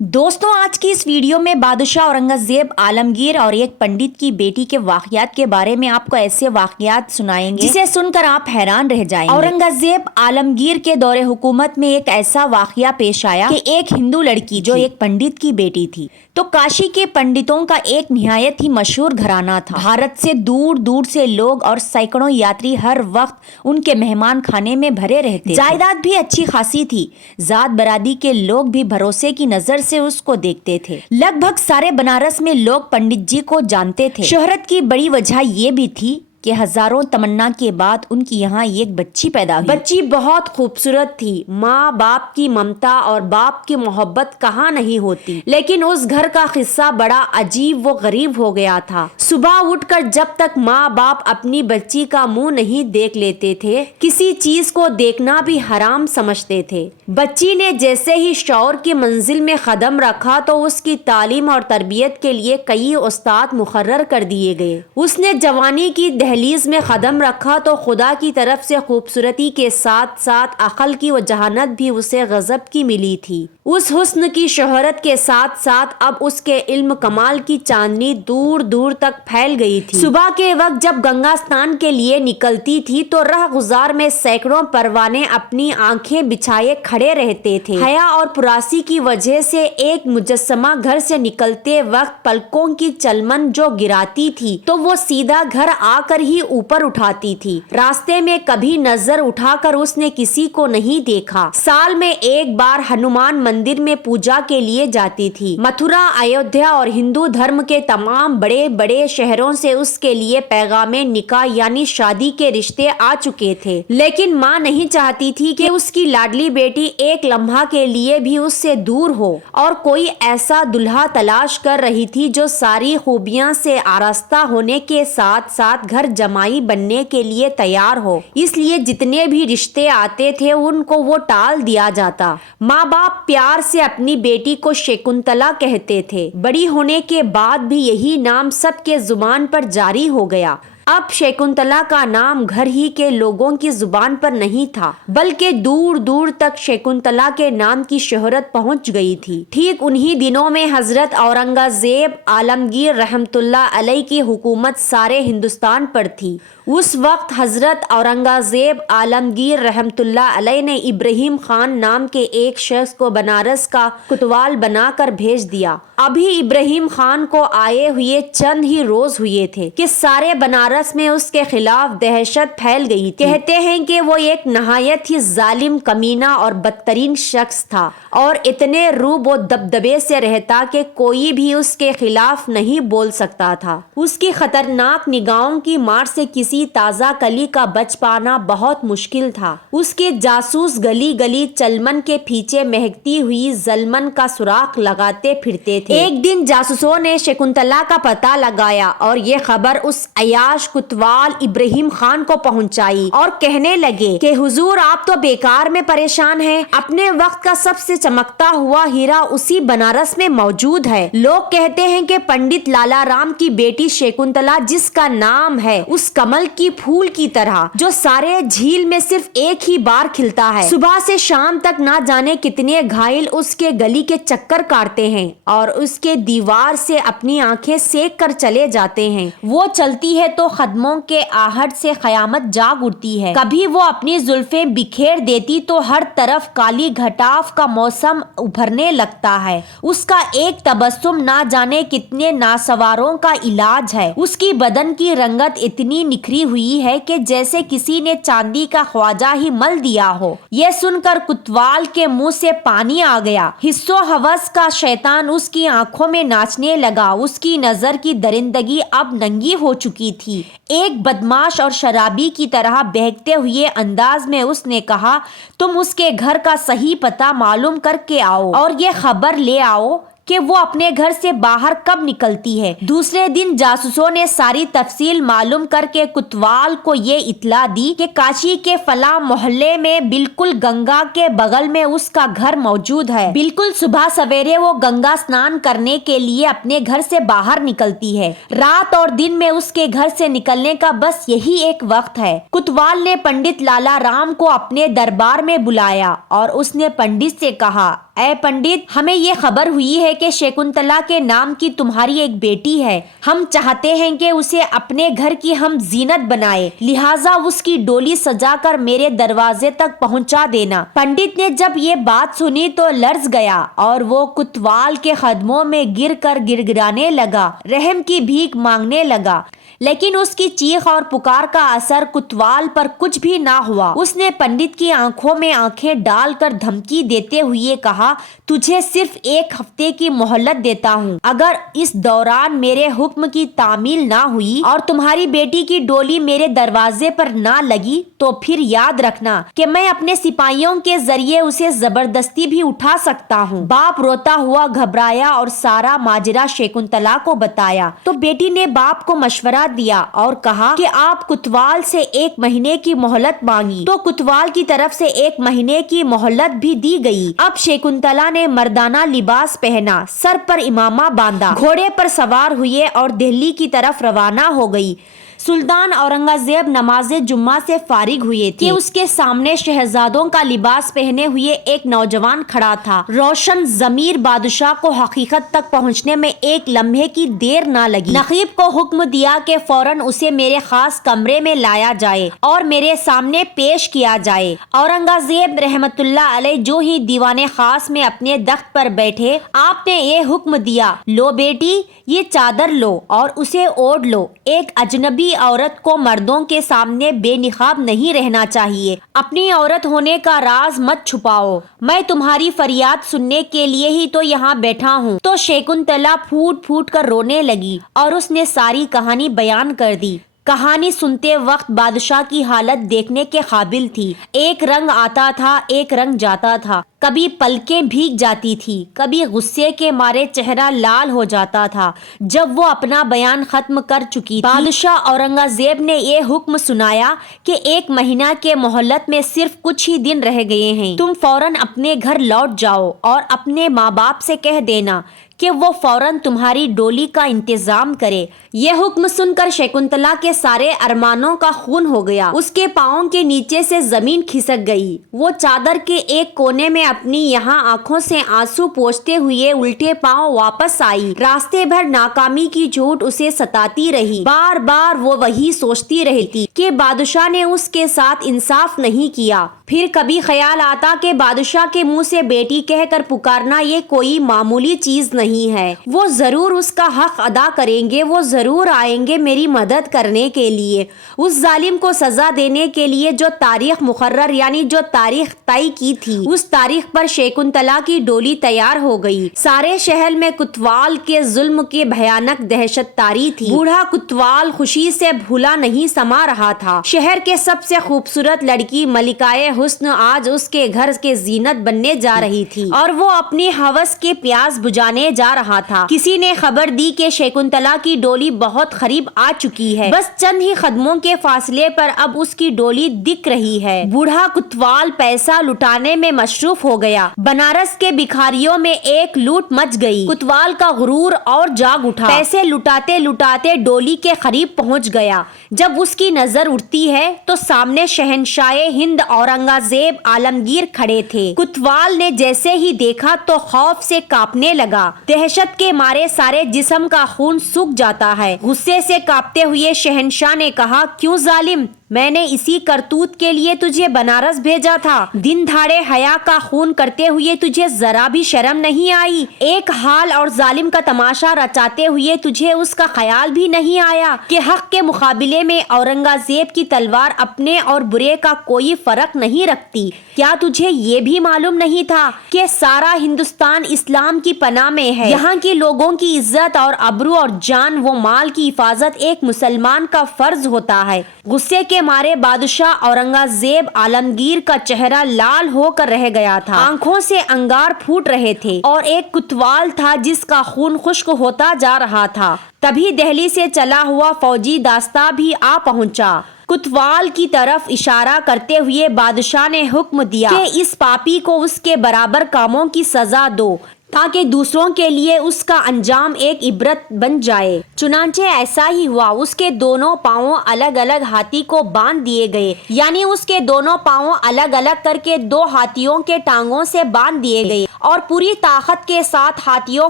दोस्तों, आज की इस वीडियो में बादशाह औरंगजेब आलमगीर और एक पंडित की बेटी के वाकयात के बारे में आपको ऐसे वाकयात सुनाएंगे जिसे सुनकर आप हैरान रह जाएंगे। औरंगजेब आलमगीर के दौरे हुकूमत में एक ऐसा वाकया पेश आया कि एक हिंदू लड़की जो एक पंडित की बेटी थी, तो काशी के पंडितों का एक निहायत ही मशहूर घराना था। भारत से दूर दूर से लोग और सैकड़ों यात्री हर वक्त उनके मेहमान खाने में भरे रहते। जायदाद भी अच्छी खासी थी। जात बरादरी के लोग भी भरोसे की नजर से उसको देखते थे। लगभग सारे बनारस में लोग पंडित जी को जानते थे। शोहरत की बड़ी वजह ये भी थी कि हजारों तमन्ना के बाद उनकी यहाँ एक बच्ची पैदा हुई। बच्ची बहुत खूबसूरत थी। माँ बाप की ममता और बाप की मोहब्बत कहाँ नहीं होती, लेकिन उस घर का किस्सा बड़ा अजीब व गरीब हो गया था। सुबह उठकर जब तक माँ बाप अपनी बच्ची का मुंह नहीं देख लेते थे, किसी चीज को देखना भी हराम समझते थे। बच्ची ने जैसे ही शौर की मंजिल में कदम रखा तो उसकी तालीम और तरबियत के लिए कई उस्ताद मुकर्रर कर दिए गए। उसने जवानी की दहलीज में कदम रखा तो खुदा की तरफ से खूबसूरती के साथ साथ अकल की व जहानत भी उसे गजब की मिली थी। उस हुस्न की शोहरत के साथ साथ अब उसके इल्म कमाल की चांदनी दूर दूर तक फैल गई थी। सुबह के वक्त जब गंगा स्नान के लिए निकलती थी तो राह गुजार में सैकड़ों परवाने अपनी आंखें बिछाए खड़े रहते थे। हया और पुरासी की वजह से एक मुजस्समा घर से निकलते वक्त पलकों की चलमन जो गिराती थी तो वो सीधा घर आकर ही ऊपर उठाती थी। रास्ते में कभी नजर उठाकर उसने किसी को नहीं देखा। साल में एक बार हनुमान मंदिर में पूजा के लिए जाती थी। मथुरा, अयोध्या और हिंदू धर्म के तमाम बड़े बड़े शहरों से उसके लिए पैगामे निकाह यानी शादी के रिश्ते आ चुके थे, लेकिन माँ नहीं चाहती थी कि उसकी लाडली बेटी एक लम्हा के लिए भी उससे दूर हो, और कोई ऐसा दुल्हा तलाश कर रही थी जो सारी खूबियां से आरास्ता होने के साथ साथ घर जमाई बनने के लिए तैयार हो। इसलिए जितने भी रिश्ते आते थे उनको वो टाल दिया जाता। माँ बाप प्यार से अपनी बेटी को शकुंतला कहते थे। बड़ी होने के बाद भी यही नाम सबके जुबान पर जारी हो गया। अब शकुंतला का नाम घर ही के लोगों की जुबान पर नहीं था, बल्कि दूर दूर तक शकुंतला के नाम की शोहरत पहुंच गई थी। ठीक उन्हीं दिनों में हजरत औरंगजेब आलमगीर रहमतुल्लाह अलैह की हुकूमत सारे हिंदुस्तान पर थी। उस वक्त हजरत औरंगजेब आलमगीर रहमतुल्लाह अलैह ने इब्राहिम खान नाम के एक शख्स को बनारस का कुतवाल बनाकर भेज दिया। अभी इब्राहिम खान को आए हुए चंद ही रोज हुए थे कि सारे बनारस में उसके खिलाफ दहशत फैल गई थी। कहते हैं कि वो एक नहायत ही जालिम, कमीना और बदतरीन शख्स था और इतने रूब व दबदबे से रहता कि कोई भी उसके खिलाफ नहीं बोल सकता था। उसकी खतरनाक निगाहों की मार से किसी ताजा कली का बच पाना बहुत मुश्किल था। उसके जासूस गली गली चलमन के पीछे महकती हुई जलमन का सुराख लगाते फिरते थे। एक दिन जासूसों ने शकुंतला का पता लगाया और ये खबर उस अयाश कुतवाल इब्राहिम खान को पहुंचाई और कहने लगे कि हुजूर, आप तो बेकार में परेशान हैं। अपने वक्त का सबसे चमकता हुआ हीरा उसी बनारस में मौजूद है। लोग कहते हैं कि पंडित लाला राम की बेटी शकुंतला, जिसका नाम है उस कमल की फूल की तरह जो सारे झील में सिर्फ एक ही बार खिलता है, सुबह से शाम तक ना जाने कितने घायल उसके गली के चक्कर काटते हैं और उसके दीवार से अपनी आंखें सेक कर चले जाते हैं। वो चलती है तो कदमों के आहट से कयामत जाग उठती है। कभी वो अपनी जुल्फें बिखेर देती तो हर तरफ काली घटाव का मौसम उभरने लगता है। उसका एक तबस्सुम ना जाने कितने नासवारों का इलाज है। उसकी बदन की रंगत इतनी निखरी हुई है कि जैसे किसी ने चांदी का ख्वाजा ही मल दिया हो। यह सुनकर कुतवाल के मुंह से पानी आ गया। हिस्सो हवस का शैतान उसकी आंखों में नाचने लगा। उसकी नजर की दरिंदगी अब नंगी हो चुकी थी। एक बदमाश और शराबी की तरह बहकते हुए अंदाज में उसने कहा, तुम उसके घर का सही पता मालूम करके आओ और ये खबर ले आओ कि वो अपने घर से बाहर कब निकलती है। दूसरे दिन जासूसों ने सारी तफसील मालूम करके कुतवाल को ये इत्तला दी कि काशी के फला मोहल्ले में बिल्कुल गंगा के बगल में उसका घर मौजूद है। बिल्कुल सुबह सवेरे वो गंगा स्नान करने के लिए अपने घर से बाहर निकलती है। रात और दिन में उसके घर से निकलने का बस यही एक वक्त है। कुतवाल ने पंडित लाला राम को अपने दरबार में बुलाया और उसने पंडित से कहा, اے پنڈت، ہمیں یہ خبر ہوئی ہے کہ شکنتلا کے نام کی تمہاری ایک بیٹی ہے. ہم چاہتے ہیں کہ اسے اپنے گھر کی ہم زینت بنائے، لہٰذا اس کی ڈولی سجا کر میرے دروازے تک پہنچا دینا. پنڈت نے جب یہ بات سنی تو لرز گیا اور وہ کوتوال کے قدموں میں گر کر گر گرانے لگا، رحم کی بھیک مانگنے لگا. لیکن اس کی چیخ اور پکار کا اثر کوتوال پر کچھ بھی نہ ہوا. اس نے پنڈت کی آنکھوں میں آنکھیں ڈال کر دھمکی دیتے ہوئے کہا، تجھے صرف 1 ہفتے کی مہلت دیتا ہوں. اگر اس دوران میرے حکم کی تعمیل نہ ہوئی اور تمہاری بیٹی کی ڈولی میرے دروازے پر نہ لگی تو پھر یاد رکھنا کہ میں اپنے سپاہیوں کے ذریعے اسے زبردستی بھی اٹھا سکتا ہوں. باپ روتا ہوا گھبرایا اور سارا ماجرا شکنتلا کو بتایا تو بیٹی نے باپ کو مشورہ دیا اور کہا کہ آپ کوتوال سے 1 مہینے کی مہلت مانگی تو کوتوال کی طرف سے 1 مہینے کی مہلت بھی دی گئی. اب شکنتلا نے مردانہ لباس پہنا، سر پر امامہ باندھا، گھوڑے پر سوار ہوئے اور دہلی کی طرف روانہ ہو گئی. سلطان اورنگزیب نماز جمعہ سے فارغ ہوئے تھے کہ اس کے سامنے شہزادوں کا لباس پہنے ہوئے ایک نوجوان کھڑا تھا. روشن ضمیر بادشاہ کو حقیقت تک پہنچنے میں 1 لمحے کی دیر نہ لگی. نقیب کو حکم دیا کہ فوراً اسے میرے خاص کمرے میں لایا جائے اور میرے سامنے پیش کیا جائے. اورنگزیب رحمت اللہ علیہ جو ہی دیوان خاص میں اپنے تخت پر بیٹھے، آپ نے یہ حکم دیا، لو بیٹی، یہ چادر لو اور اسے اوڑھ لو. ایک اجنبی عورت کو مردوں کے سامنے بے نقاب نہیں رہنا چاہیے. اپنی عورت ہونے کا راز مت چھپاؤ. میں تمہاری فریاد سننے کے لیے ہی تو یہاں بیٹھا ہوں. تو شکنتلا پھوٹ پھوٹ کر رونے لگی اور اس نے ساری کہانی بیان کر دی. کہانی سنتے وقت بادشاہ کی حالت دیکھنے کے قابل تھی. ایک رنگ آتا تھا، ایک رنگ جاتا تھا. کبھی پلکیں بھیگ جاتی تھی، کبھی غصے کے مارے چہرہ لال ہو جاتا تھا. جب وہ اپنا بیان ختم کر چکی، بادشاہ اورنگزیب نے یہ حکم سنایا کہ 1 مہینہ کے مہلت میں صرف کچھ ہی دن رہ گئے ہیں. تم فوراً اپنے گھر لوٹ جاؤ اور اپنے ماں باپ سے کہہ دینا کہ وہ فوراً تمہاری ڈولی کا انتظام کرے. یہ حکم سن کر شکنتلا کے سارے ارمانوں کا خون ہو گیا. اس کے پاؤں کے نیچے سے زمین کھسک گئی. وہ چادر کے ایک کونے میں اپنی یہاں آنکھوں سے آنسو پوچھتے ہوئے الٹے پاؤں واپس آئی. راستے بھر ناکامی کی چوٹ اسے ستاتی رہی. بار بار وہ وہی سوچتی رہتی کہ بادشاہ نے اس کے ساتھ انصاف نہیں کیا. پھر کبھی خیال آتا کہ بادشاہ کے منہ سے بیٹی کہہ کر پکارنا یہ کوئی معمولی چیز نہیں ہے. وہ ضرور اس کا حق ادا کریں گے، وہ ضرور آئیں گے میری مدد کرنے کے لیے، اس ظالم کو سزا دینے کے لیے جو تاریخ مقرر یعنی جو تاریخ طے کی تھی اس تاریخ پر شکنتلا کی ڈولی تیار ہو گئی. سارے شہر میں کوتوال کے ظلم کی بھیانک دہشت تاری تھی. بوڑھا کوتوال خوشی سے بھولا نہیں سما رہا تھا. شہر کے سب سے خوبصورت لڑکی ملکہ حسن آج اس کے گھر کے زینت بننے جا رہی تھی اور وہ اپنی ہوس کے پیاس بجھانے جا رہا تھا. کسی نے خبر دی کہ شکنتلا کی ڈولی بہت قریب آ چکی ہے. بس چند ہی قدموں کے فاصلے پر اب اس کی ڈولی دکھ رہی ہے. بوڑھا کوتوال پیسہ لٹانے میں مصروف ہو گیا. بنارس کے بھکاریوں میں ایک لوٹ مچ گئی. کوتوال کا غرور اور جاگ اٹھا. پیسے لٹاتے لٹاتے ڈولی کے قریب پہنچ گیا. جب اس کی نظر اٹھتی ہے تو سامنے شہنشاہ ہند اورنگزیب عالمگیر کھڑے تھے. کوتوال نے جیسے ہی دیکھا تو خوف سے کانپنے لگا. دہشت کے مارے سارے جسم کا خون سوکھ جاتا ہے. غصے سے کانپتے ہوئے شہنشاہ نے کہا، کیوں ظالم، میں نے اسی کرتوت کے لیے تجھے بنارس بھیجا تھا. دن دھاڑے حیا کا خون کرتے ہوئے تجھے ذرا بھی شرم نہیں آئی. ایک حال اور ظالم کا تماشا رچاتے ہوئے تجھے اس کا خیال بھی نہیں آیا کہ حق کے مقابلے میں اورنگزیب کی تلوار اپنے اور برے کا کوئی فرق نہیں رکھتی. کیا تجھے یہ بھی معلوم نہیں تھا کہ سارا ہندوستان اسلام کی پناہ میں ہے؟ یہاں کے لوگوں کی عزت اور آبرو اور جان و مال کی حفاظت ایک مسلمان کا فرض ہوتا ہے. غصے کے مارے بادشاہ اورنگزیب عالمگیر کا چہرہ لال ہو کر رہ گیا تھا. آنکھوں سے انگار پھوٹ رہے تھے اور ایک کوتوال تھا جس کا خون خشک ہوتا جا رہا تھا. تبھی دہلی سے چلا ہوا فوجی داستہ بھی آ پہنچا. کوتوال کی طرف اشارہ کرتے ہوئے بادشاہ نے حکم دیا کہ اس پاپی کو اس کے برابر کاموں کی سزا دو. ताकि दूसरों के लिए उसका अंजाम एक इबरत बन जाए। चुनांचे ऐसा ही हुआ। उसके दोनों पांवों अलग अलग हाथी को बांध दिए गए, यानी उसके दोनों पांवों अलग अलग करके दो हाथियों के टांगों से बांध दिए गए और पूरी ताकत के साथ हाथियों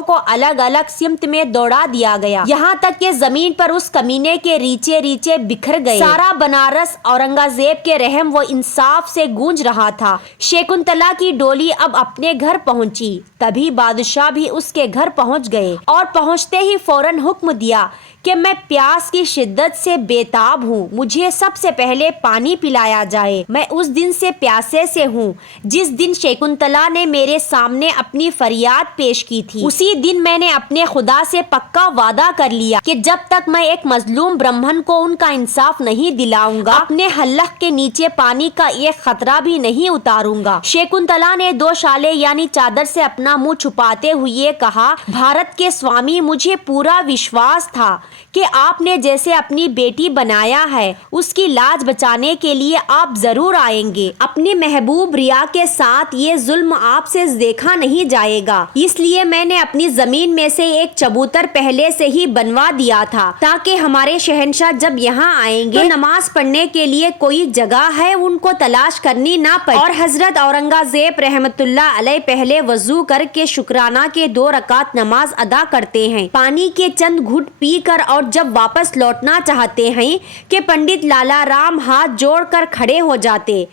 को अलग अलग सिमत में दौड़ा दिया गया, यहाँ तक कि जमीन पर उस कमीने के रीचे रीचे बिखर गए। सारा बनारस औरंगजेब के रहम व इंसाफ से गूंज रहा था। शकुंतला की डोली अब अपने घर पहुंची। तभी बादशाह भी उसके घर पहुंच गए और पहुंचते ही फौरन हुक्म दिया कि मैं प्यास की शिद्दत से बेताब हूँ, मुझे सबसे पहले पानी पिलाया जाए। मैं उस दिन से प्यासे से हूँ जिस दिन शकुंतला ने मेरे सामने अपनी फरियाद पेश की थी। उसी दिन मैंने अपने खुदा से पक्का वादा कर लिया कि जब तक मैं एक मजलूम ब्राह्मण को उनका इंसाफ नहीं दिलाऊंगा, अपने हल्लक के नीचे पानी का एक खतरा भी नहीं उतारूंगा। शकुंतला ने दो शाले यानी चादर से अपना मुंह छुपाते हुए कहा, भारत के स्वामी, मुझे पूरा विश्वास था कि आपने जैसे अपनी बेटी बनाया है उसकी लाज बचाने के लिए आप जरूर आएंगे। अपने महबूब रिया के साथ ये जुल्म आपसे देखा नहीं जाएगा, इसलिए मैंने अपनी जमीन में से एक चबूतर पहले से ही बनवा दिया था ताकि हमारे शहंशाह जब यहाँ आएंगे तो नमाज पढ़ने के लिए कोई जगह है उनको तलाश करनी ना पड़े। और हजरत औरंगजेब रहमतुल्लाह अलैह पहले वजू करके शुक्राना के 2 रकात नमाज अदा करते हैं, पानी के चंद घुट पी कर, और जब वापस लौटना चाहते हैं कि पंडित लाला राम हाथ जोड़कर खड़े हो जाते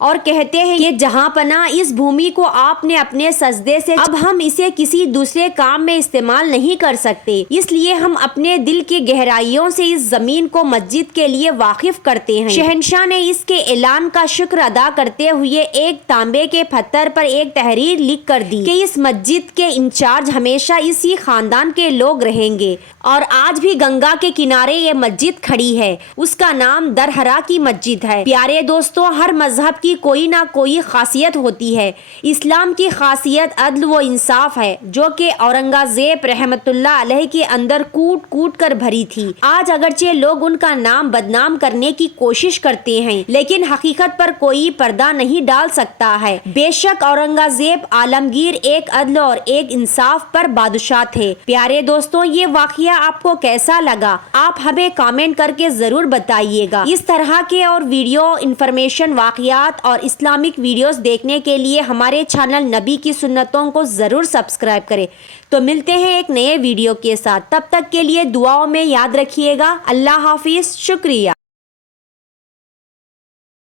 और कहते हैं कि जहां पना इस भूमि को आपने अपने सजदे से, अब हम इसे किसी दूसरे काम में इस्तेमाल नहीं कर सकते, इसलिए हम अपने दिल की गहराइयों से इस जमीन को मस्जिद के लिए वाकिफ करते हैं। शहंशाह ने इसके ऐलान का शुक्र अदा करते हुए एक तांबे के पत्थर पर एक तहरीर लिख कर दी कि इस मस्जिद के इंचार्ज हमेशा इसी खानदान के लोग रहेंगे। और आज भी गंगा के किनारे ये मस्जिद खड़ी है, उसका नाम दरहरा की मस्जिद है। प्यारे दोस्तों, हर मजहब की कोई ना कोई खासियत होती है। इस्लाम की खासियत अदल व इंसाफ है, जो कि औरंगजेब रहमतुल्लाह अलैह के अंदर कूट कूट कर भरी थी। आज अगरचे लोग उनका नाम बदनाम करने की कोशिश करते हैं, लेकिन हकीकत पर कोई पर्दा नहीं डाल सकता है। बेशक औरंगजेब आलमगीर एक अदल और एक इंसाफ पर बादशाह थे। प्यारे दोस्तों, ये वाकया आपको कैसा लगा आप हमें कमेंट करके जरूर बताइएगा। इस तरह के और वीडियो इन्फॉर्मेशन वाकयात और इस्लामिक वीडियोस देखने के लिए हमारे चैनल नबी की सुन्नतों को जरूर सब्सक्राइब करें। तो मिलते हैं एक नए वीडियो के साथ, तब तक के लिए दुआओं में याद रखिएगा। अल्लाह हाफिज, शुक्रिया।